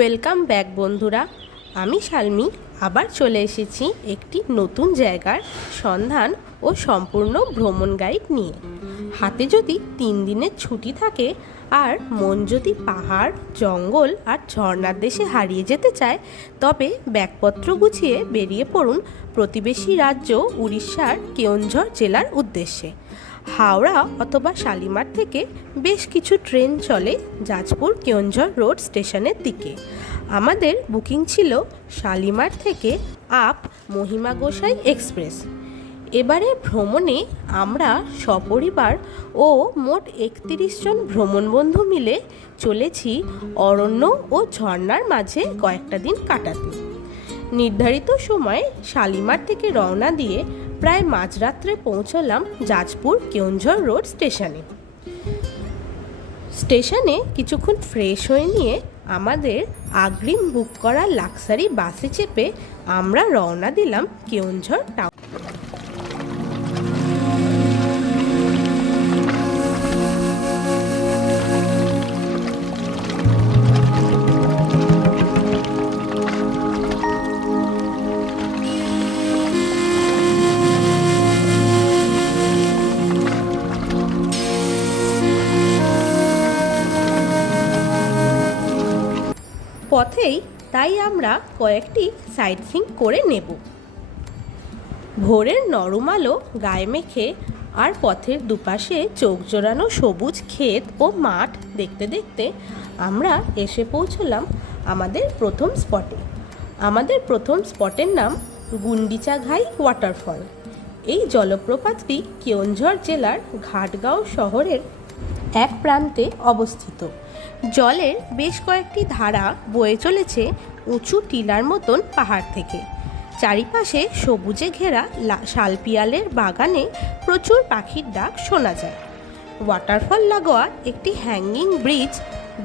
Welcome back বন্ধুরা। আমি শালমি, আবার চলে এসেছি একটি নতুন জায়গার সন্ধান ও সম্পূর্ণ ভ্রমণ গাইড নিয়ে। হাতে যদি তিন দিনের ছুটি থাকে, আর মন যদি পাহাড়, জঙ্গল আর ঝর্ণার দেশে হারিয়ে যেতে চায়, তবে ব্যাগপত্র গুছিয়ে বেরিয়ে পড়ুন প্রতিবেশী রাজ্য উড়িষ্যার কেওনঝড় জেলার উদ্দেশ্যে। হাওড়া অথবা শালিমার থেকে বেশ কিছু ট্রেন চলে যাজপুর কেওনঝড় রোড স্টেশনের দিকে। আমাদের বুকিং ছিল শালিমার থেকে আপ মহিমা গোসাই এক্সপ্রেস। এবারে ভ্রমণে আমরা সপরিবার ও মোট একত্রিশ জন ভ্রমণ বন্ধু মিলে চলেছি অরণ্য ও ঝর্ণার মাঝে কয়েকটা দিন কাটাতে। নির্ধারিত সময় শালিমার থেকে রওনা দিয়ে প্রায় মাঝরাত্রে পৌঁছলাম জাজপুর কেওনঝড় রোড স্টেশনে। স্টেশনে কিছুক্ষণ ফ্রেশ হয়ে নিয়ে আমাদের আগ্রিম বুক করা লাক্সারি বাসে চেপে আমরা রওনা দিলাম কেউঝর টাউন। তাই আমরা কয়েকটি সাইট সিং করে নেব। ভোরের নরম আলো গায়ে মেখে আর পথের দুপাশে চোখ জোড়ানো সবুজ ক্ষেত ও মাঠ দেখতে দেখতে আমরা এসে পৌঁছলাম আমাদের প্রথম স্পটে আমাদের প্রথম স্পটের নাম গুন্ডিচাঘাই ওয়াটারফল এই জলপ্রপাতটি কেওনঝড় জেলার ঘাটগাঁও শহরের এক প্রান্তে অবস্থিত। জলের বেশ কয়েকটি ধারা বয়ে চলেছে উঁচু টিলার মতন পাহাড় থেকে। চারিপাশে সবুজে ঘেরা শালপিয়ালের বাগানে প্রচুর পাখির ডাক শোনা যায়। ওয়াটারফল লাগোয়া একটি হ্যাঙ্গিং ব্রিজ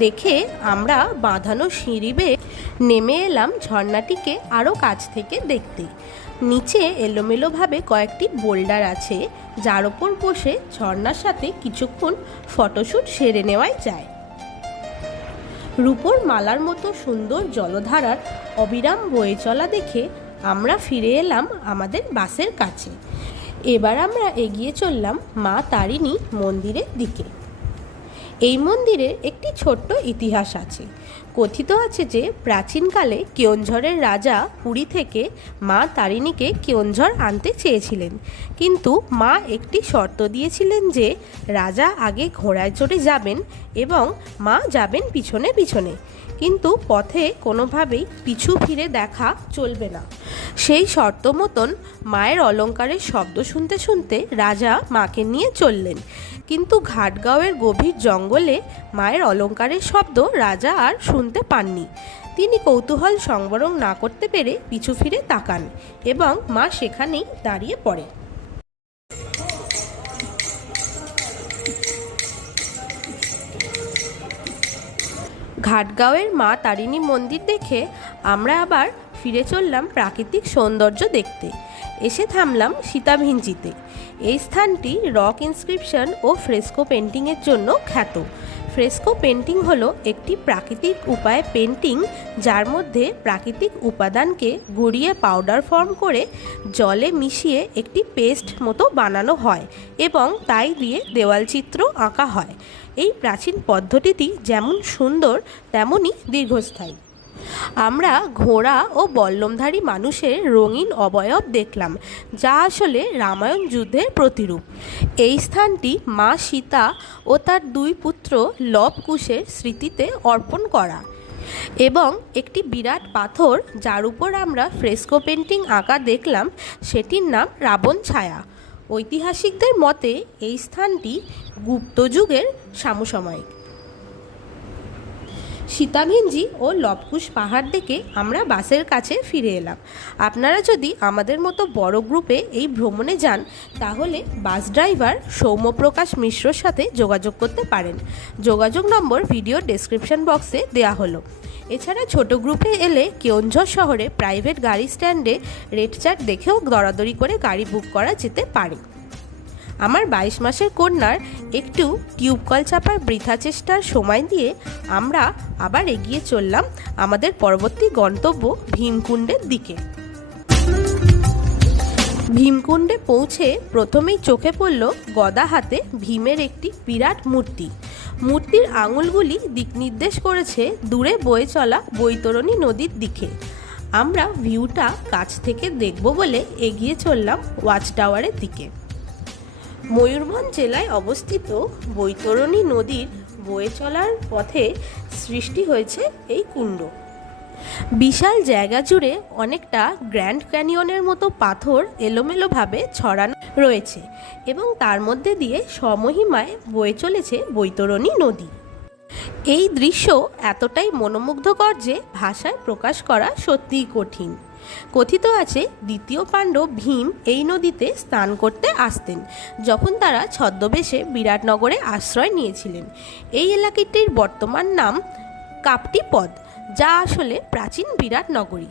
দেখে আমরা বাঁধানো সিঁড়ি বেয়ে নেমে এলাম ঝর্ণাটিকে আরও কাছ থেকে দেখতে। নিচে এলোমেলোভাবে কয়েকটি বোল্ডার আছে, যার ওপর বসে ঝর্ণার সাথে কিছুক্ষণ ফটোশ্যুট সেরে নেওয়াই যায়। রূপোর মালার মতো সুন্দর জলধারার অবিরাম বয়ে চলা দেখে আমরা ফিরে এলাম আমাদের বাসের কাছে। এবার আমরা এগিয়ে চললাম মা তারিণী মন্দিরের দিকে। এই মন্দিরের একটি ছোট্ট ইতিহাস আছে। কথিত আছে যে, প্রাচীনকালে কেওনঝড়ের রাজা পুরী থেকে মা তারিণীকে কেওনঝড় আনতে চেয়েছিলেন। কিন্তু মা একটি শর্ত দিয়েছিলেন যে, রাজা আগে ঘোড়ায় চড়ে যাবেন এবং মা যাবেন পিছনে পিছনে। কিন্তু পথে কোনোভাবেই পিছু ফিরে দেখা চলবে না। সেই শর্ত মতন মায়ের অলঙ্কারের শব্দ শুনতে শুনতে রাজা মাকে নিয়ে চললেন। কিন্তু ঘাটগাঁওয়ের গভীর জঙ্গলে মায়ের অলঙ্কারের শব্দ রাজা আর শুনতে পাননি। তিনি কৌতূহল সংবরণ না করতে পেরে পিছু ফিরে তাকান এবং মা সেখানেই দাঁড়িয়ে পড়ে। ঘাটগাঁওয়ের মা তারিণী মন্দির দেখে আমরা আবার ফিরে চললাম প্রাকৃতিক সৌন্দর্য দেখতে। এসে থামলাম সীতাভিঞ্জিতে। এই স্থানটি রক ইনস্ক্রিপশন ও ফ্রেস্কো পেন্টিংয়ের জন্য খ্যাত। ফ্রেস্কো পেন্টিং হলো একটি প্রাকৃতিক উপায়ে পেন্টিং যার মধ্যে প্রাকৃতিক উপাদানকে গুঁড়িয়ে পাউডার ফর্ম করে জলে মিশিয়ে একটি পেস্ট মতো বানানো হয় এবং তাই দিয়ে দেওয়াল চিত্র আঁকা হয়। এই প্রাচীন পদ্ধতিটি যেমন সুন্দর, তেমনই দীর্ঘস্থায়ী। আমরা ঘোড়া ও বল্লমধারী মানুষের রঙিন অবয়ব দেখলাম, যা আসলে রামায়ণ যুদ্ধের প্রতিরূপ। এই স্থানটি মা সীতা ও তার দুই পুত্র লবকুশের স্মৃতিতে অর্পণ করা এবং একটি বিরাট পাথর, যার উপর আমরা ফ্রেস্কো পেন্টিং আঁকা দেখলাম, সেটির নাম রাবণ ছায়া। ঐতিহাসিকদের মতে, এই স্থানটি গুপ্ত যুগের সমসাময়িক। সীতাভিঞ্জি ও লবকুশ পাহাড় দেখে আমরা বাসের কাছে ফিরে এলাম। আপনারা যদি আমাদের মতো বড় গ্রুপে এই ভ্রমণে যান, তাহলে বাস ড্রাইভার সৌম্যপ্রকাশ মিশ্রর সাথে যোগাযোগ করতে পারেন। যোগাযোগ নম্বর ভিডিও ডেসক্রিপশন বক্সে দেওয়া হলো। এছাড়া ছোট গ্রুপে এলে কেওনঝড় শহরে প্রাইভেট গাড়ি স্ট্যান্ডে রেট চার্ট দেখেও দরাদরি করে গাড়ি বুক করা যেতে পারে। আমার বাইশ মাসের কন্যার একটু টিউব কল চাপার বৃথা চেষ্টার সময় দিয়ে আমরা আবার এগিয়ে চললাম আমাদের পরবর্তী গন্তব্য ভীমকুণ্ডের দিকে। ভীমকুণ্ডে পৌঁছে প্রথমেই চোখে পড়ল গদা হাতে ভীমের একটি বিরাট মূর্তি। মূর্তির আঙুলগুলি দিক নির্দেশ করেছে দূরে বয়ে চলা বৈতরণী নদীর দিকে। আমরা ভিউটা কাছ থেকে দেখব বলে এগিয়ে চললাম ওয়াচ টাওয়ারের দিকে। ময়ূরভঞ্জ জেলায় অবস্থিত বৈতরণী নদীর বয়ে চলার পথে সৃষ্টি হয়েছে এই কুণ্ড। বিশাল জায়গা জুড়ে অনেকটা গ্র্যান্ড ক্যানিয়নের মতো পাথর এলোমেলোভাবে ছড়ানো রয়েছে এবং তার মধ্যে দিয়ে সমহিমায় বয়ে চলেছে বৈতরণী নদী। এই দৃশ্য এতটাই মনোমুগ্ধকর যে ভাষায় প্রকাশ করা সত্যিই কঠিন। কথিত আছে, দ্বিতীয় পাণ্ডব ভীম এই নদীতে স্নান করতে আসতেন, যখন তারা ছদ্মবেশে বিরাটনগরে আশ্রয় নিয়েছিলেন। এই এলাকাটির বর্তমান নাম কাপটি পদ যা আসলে প্রাচীন বিরাট নগরী।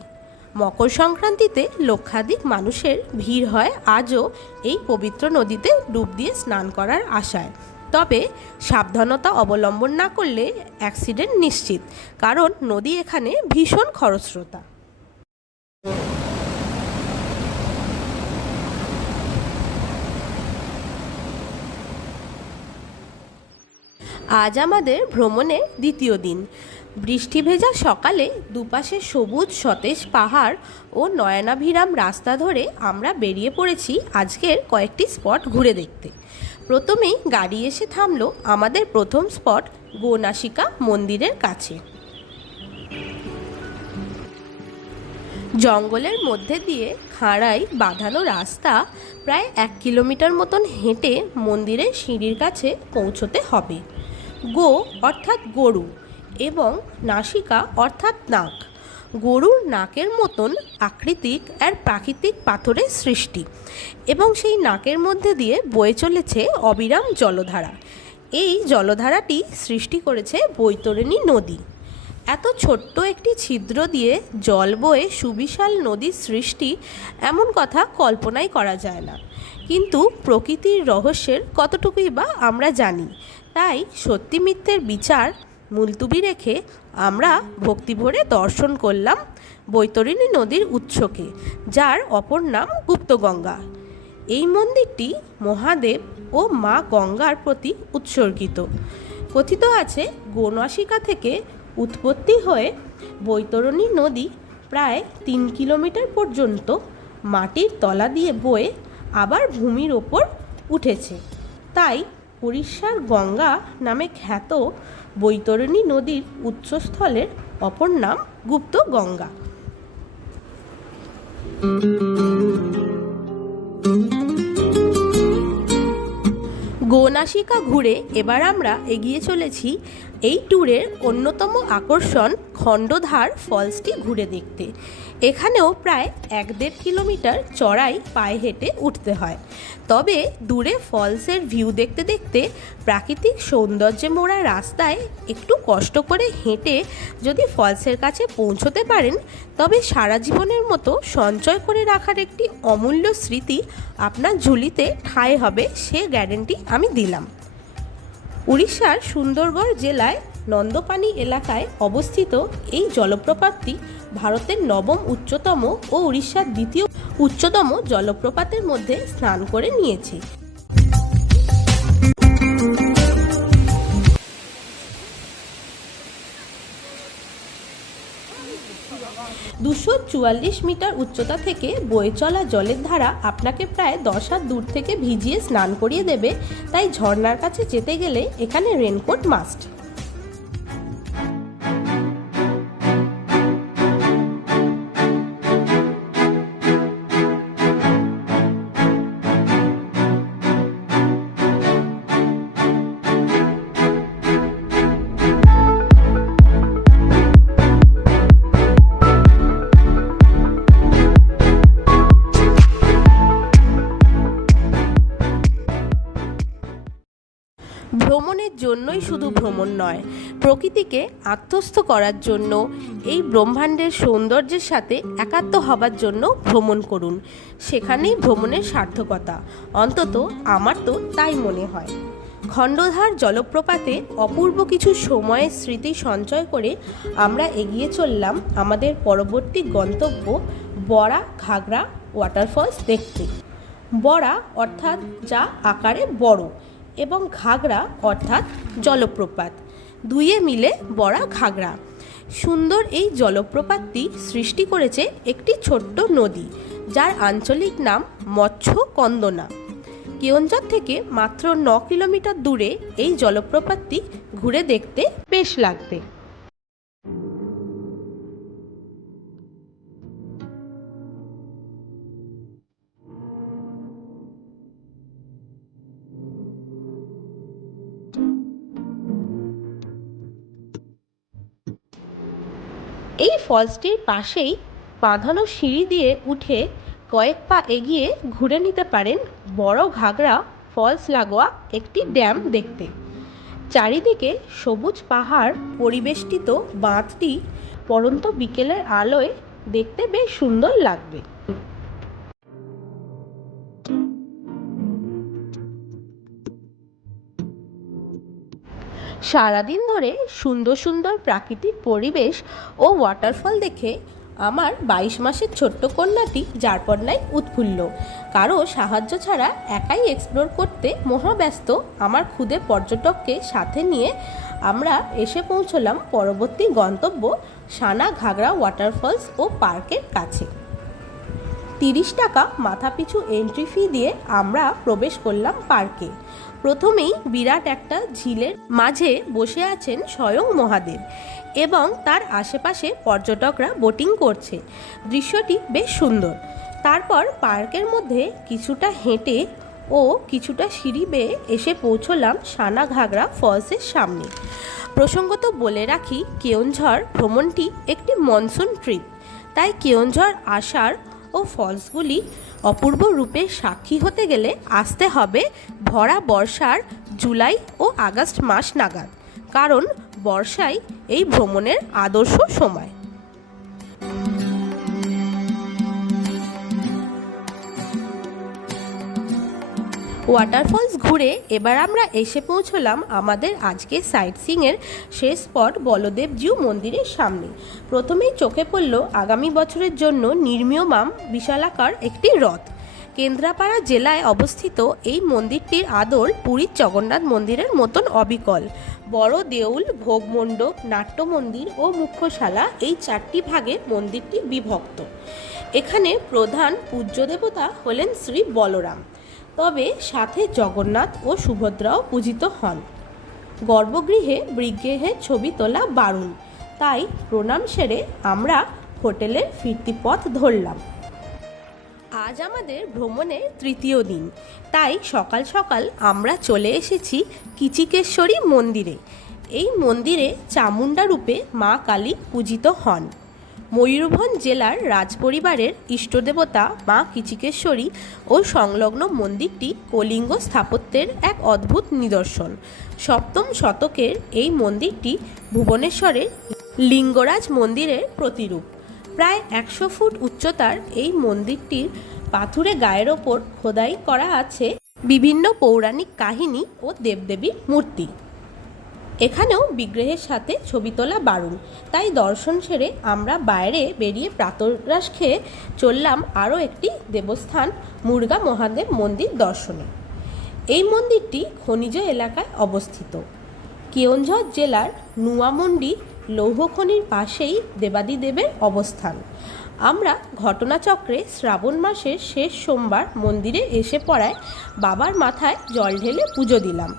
মকর সংক্রান্তিতে লক্ষাধিক মানুষের ভিড় হয় আজও এই পবিত্র নদীতে ডুব দিয়ে স্নান করার আশায়। তবে সাবধানতা অবলম্বন না করলে অ্যাক্সিডেন্ট নিশ্চিত, কারণ নদী এখানে ভীষণ খরস্রোতা। আজ আমাদের ভ্রমণের দ্বিতীয় দিন। বৃষ্টি ভেজা সকালে দুপাশে সবুজ সতেজ পাহাড় ও নয়নাভিরাম রাস্তা ধরে আমরা বেরিয়ে পড়েছি আজকের কয়েকটি স্পট ঘুরে দেখতে। প্রথমেই গাড়ি এসে থামলো আমাদের প্রথম স্পট গোনাশিকা মন্দিরের কাছে। জঙ্গলের মধ্যে দিয়ে খাঁড়াই বাঁধানো রাস্তা প্রায় এক কিলোমিটার মতন হেঁটে মন্দিরের সিঁড়ির কাছে পৌঁছতে হবে। গো অর্থাৎ গরু এবং নাসিকা অর্থাৎ নাক। গরুর নাকের মতন আকৃতিক আর প্রাকৃতিক পাথরের সৃষ্টি এবং সেই নাকের মধ্যে দিয়ে বয়ে চলেছে অবিরাম জলধারা। এই জলধারাটি সৃষ্টি করেছে বৈতরণী নদী। এত ছোট্ট একটি ছিদ্র দিয়ে জল বয়ে সুবিশাল নদীর সৃষ্টি এমন কথা কল্পনাই করা যায় না। কিন্তু প্রকৃতির রহস্যের কতটুকুই বা আমরা জানি তাই সত্যি মিথ্যের বিচার মুলতুবি রেখে আমরা ভক্তিভরে দর্শন করলাম বৈতরণী নদীর উৎসকে, যার অপর নাম গুপ্তগঙ্গা। এই মন্দিরটি মহাদেব ও মা গঙ্গার প্রতি উৎসর্গিত। কথিত আছে গৌনাসিকা থেকে উৎপত্তি হয়ে বৈতরণী নদী প্রায় তিন কিলোমিটার পর্যন্ত মাটির তলা দিয়ে বয়ে আবার ভূমির ওপর উঠেছে। তাই উড়িষ্যার গঙ্গা নামে খ্যাত বৈতরণী নদীর উৎসস্থলের অপর নাম গুপ্ত গঙ্গা। গোনাশিকা ঘুরে এবার আমরা এগিয়ে চলেছি এই ট্যুরের অন্যতম আকর্ষণ খণ্ডধার ফলসটি ঘুরে দেখতে। এখানেও প্রায় এক দেড় কিলোমিটার চড়াই পায়ে হেঁটে উঠতে হয়। তবে দূরে ফলসের ভিউ দেখতে দেখতে প্রাকৃতিক সৌন্দর্যে মোড়া রাস্তায় একটু কষ্ট করে হেঁটে যদি ফলসের কাছে পৌঁছতে পারেন, তবে সারা জীবনের মতো সঞ্চয় করে রাখার একটি অমূল্য স্মৃতি আপনার ঝুলিতে ঠাঁই হবে সে গ্যারেন্টি আমি দিলাম। উড়িষ্যার সুন্দরগড় জেলায় নন্দপানি এলাকায় অবস্থিত এই জলপ্রপাতটি ভারতের নবম উচ্চতম ও উড়িষ্যার দ্বিতীয় উচ্চতম জলপ্রপাতের মধ্যে স্নান করে নিয়েছে। দুশো চুয়াল্লিশ মিটার উচ্চতা থেকে বয়ে চলা জলের ধারা আপনাকে প্রায় দশ হাত দূর থেকে ভিজিয়ে স্নান করিয়ে দেবে, তাই ঝর্নার কাছে যেতে গেলে এখানে রেনকোট মাস্ট জন্যই শুধু ভ্রমণ নয়, প্রকৃতিকে আত্মস্থ করার জন্য, এই ব্রহ্মাণ্ডের সৌন্দর্যের সাথে একাত্ম হবার জন্য ভ্রমণ করুন। সেখানেই ভ্রমণের সার্থকতা। অন্তত আমার তো তাই মনে হয়। খণ্ডধার জলপ্রপাতে অপূর্ব কিছু সময়ের স্মৃতি সঞ্চয় করে আমরা এগিয়ে চললাম আমাদের পরবর্তী গন্তব্য বড়া ঘাগরা ওয়াটারফলস দেখতে। বড়া অর্থাৎ যা আকারে বড়। এবং ঘাগরা অর্থাৎ জলপ্রপাত। দুইয়ে মিলে বড়া ঘাগরা। সুন্দর এই জলপ্রপাতটি সৃষ্টি করেছে একটি ছোট্ট নদী, যার আঞ্চলিক নাম মৎস্য কন্দনা কেওনঝর থেকে মাত্র ন কিলোমিটার দূরে এই জলপ্রপাতটি ঘুরে দেখতে বেশ লাগবে। এই ফলসটির পাশেই বাঁধানো সিঁড়ি দিয়ে উঠে কয়েক পা এগিয়ে ঘুরে নিতে পারেন বড় ঘাগরা ফলস লাগোয়া একটি ড্যাম দেখতে। চারিদিকে সবুজ পাহাড় পরিবেষ্টিত বাঁধটি পরন্ত বিকেলের আলোয় দেখতে বেশ সুন্দর লাগবে। সারাদিন ধরে সুন্দর সুন্দর প্রাকৃতিক পরিবেশ ও ওয়াটারফল দেখে আমার বাইশ মাসের ছোট্ট কন্যাটি যারপন্নায় উৎফুল্ল। কারও সাহায্য ছাড়া একাই এক্সপ্লোর করতে মহাব্যস্ত আমার ক্ষুদে পর্যটককে সাথে নিয়ে আমরা এসে পৌঁছলাম পরবর্তী গন্তব্য সানা ঘাগরা ওয়াটারফলস ও পার্কের কাছে। তিরিশ টাকা মাথাপিছু এন্ট্রি ফি দিয়ে আমরা প্রবেশ করলাম পার্কে প্রথমেই বিরাট একটা ঝিলের মাঝে বসে আছেন স্বয়ং মহাদেব এবং তার আশেপাশে পর্যটকরা বোটিং করছে। দৃশ্যটি বেশ সুন্দর। তারপর পার্কের মধ্যে কিছুটা হেঁটে ও কিছুটা সিঁড়ি বেয়ে এসে পৌঁছলাম সানা ঘাগরা ফলসের সামনে। প্রসঙ্গত বলে রাখি, কেওনঝড় ভ্রমণটি একটি মনসুন ট্রিপ তাই কেওনঝড় আসার ও ফলসগুলি অপূর্ব রূপে সাক্ষী হতে গেলে আসতে হবে ভরা বর্ষার জুলাই ও আগস্ট মাস নাগাদ। কারণ বর্ষাই এই ভ্রমণের আদর্শ সময়। ওয়াটারফলস ঘুরে এবার আমরা এসে পৌঁছলাম আমাদের আজকে সাইট সিংয়ের শেষ স্পট বলদেবজিউ মন্দিরের সামনে। প্রথমেই চোখে পড়ল আগামী বছরের জন্য নির্মীয়মাম বিশালাকার একটি রথ। কেন্দ্রাপাড়া জেলায় অবস্থিত এই মন্দিরটির আদল পুরীর জগন্নাথ মন্দিরের মতন অবিকল। বড় দেউল, ভোগমণ্ডপ, নাট্যমন্দির ও মুখ্যশালা এই চারটি ভাগে মন্দিরটি বিভক্ত। এখানে প্রধান পূজ্য দেবতা হলেন শ্রী বলরাম। তবে সাথে জগন্নাথ ও সুভদ্রাও পূজিত হন। গর্ভগৃহে বৃগৃহের ছবি তোলা বারুণ তাই প্রণাম সেরে আমরা হোটেলের ফিরতি পথ ধরলাম। আজ আমাদের ভ্রমণের তৃতীয় দিন। তাই সকাল সকাল আমরা চলে এসেছি কিচিকেশ্বরী মন্দিরে। এই মন্দিরে চামুণ্ডা রূপে মা কালী পূজিত হন। ময়ূরভঞ্জ জেলার রাজপরিবারের ইষ্টদেবতা মা কিচিকেশ্বরী ও সংলগ্ন মন্দিরটি কলিঙ্গ স্থাপত্যের এক অদ্ভুত নিদর্শন। সপ্তম শতকের এই মন্দিরটি ভুবনেশ্বরের লিঙ্গরাজ মন্দিরের প্রতিরূপ। প্রায় একশো ফুট উচ্চতার এই মন্দিরটির পাথুরে গায়ের ওপর খোদাই করা আছে বিভিন্ন পৌরাণিক কাহিনী ও দেবদেবীর মূর্তি। এখানেও বিগ্রহের সাথে ছবি তোলা বারণ। তাই দর্শন সেরে আমরা বাইরে বেরিয়ে প্রাতরাস খেয়ে চললাম আরও একটি দেবস্থান, মুরগা মহাদেব মন্দির দর্শনে। এই মন্দিরটি খনিজ এলাকায় অবস্থিত। কেওনঝর জেলার নুয়ামন্ডি লৌহখনির পাশেই দেবাদিদেবের অবস্থান। আমরা ঘটনাচক্রে শ্রাবণ মাসের শেষ সোমবার মন্দিরে এসে পড়ায় বাবার মাথায় জল ঢেলে পুজো দিলাম।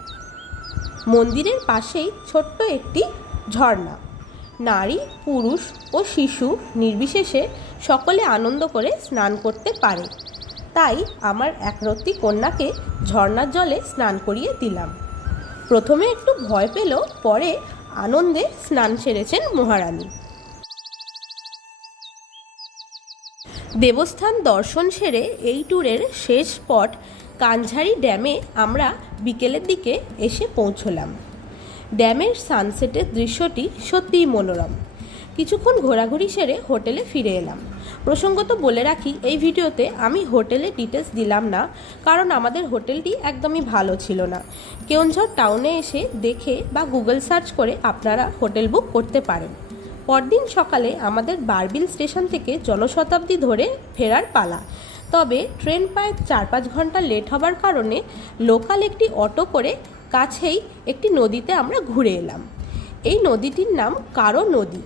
মন্দিরের পাশেই ছোট্ট একটি ঝর্ণা। নারী, পুরুষ ও শিশু নির্বিশেষে সকলে আনন্দ করে স্নান করতে পারে। তাই আমার একরত্তি কন্যাকে ঝর্ণার জলে স্নান করিয়ে দিলাম। প্রথমে একটু ভয় পেল পরে আনন্দে স্নান সেরেছেন মহারানী। দেবস্থান দর্শন সেরে এই ট্যুরের শেষ স্পট কাঞ্ঝারি ড্যামে আমরা বিকেলের দিকে এসে পৌঁছলাম। ড্যামের সানসেটের দৃশ্যটি সত্যিই মনোরম। কিছুক্ষণ ঘোরাঘুরি সেরে হোটেলে ফিরে এলাম। প্রসঙ্গত বলে রাখি, এই ভিডিওতে আমি হোটেলে ডিটেলস দিলাম না, কারণ আমাদের হোটেলটি একদমই ভালো ছিল না। কেউনঝড় টাউনে এসে দেখে বা গুগল সার্চ করে আপনারা হোটেল বুক করতে পারেন। পরদিন সকালে আমাদের বারবিল স্টেশন থেকে জনশতাব্দী ধরে ফেরার পালা। তবে ট্রেন প্রায় চার পাঁচ ঘণ্টা লেট হবার কারণে লোকাল একটি অটো করে কাছেই একটি নদীতে আমরা ঘুরে এলাম। এই নদীটির নাম কারও নদী।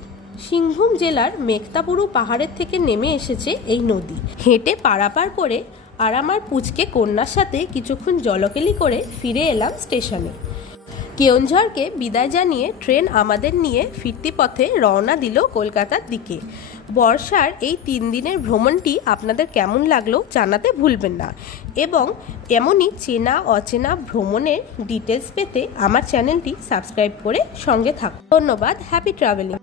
সিংভূম জেলার মেঘতাপুরু পাহাড়ের থেকে নেমে এসেছে এই নদী। হেঁটে পারাপার করে আর আমার পুচকে কন্যার সাথে কিছুক্ষণ জলকেলি করে ফিরে এলাম স্টেশনে। কেওনঝড়কে বিদায় জানিয়ে ট্রেন আমাদের নিয়ে ফিরতি পথে রওনা দিল কলকাতার দিকে। বর্ষার এই তিন দিনের ভ্রমণটি আপনাদের কেমন লাগল জানাতে ভুলবেন না। এবং এমনই চেনা অচেনা ভ্রমণের ডিটেলস পেতে আমার চ্যানেলটি সাবস্ক্রাইব করে সঙ্গে থাকুন। ধন্যবাদ হ্যাপি ট্রাভেলিং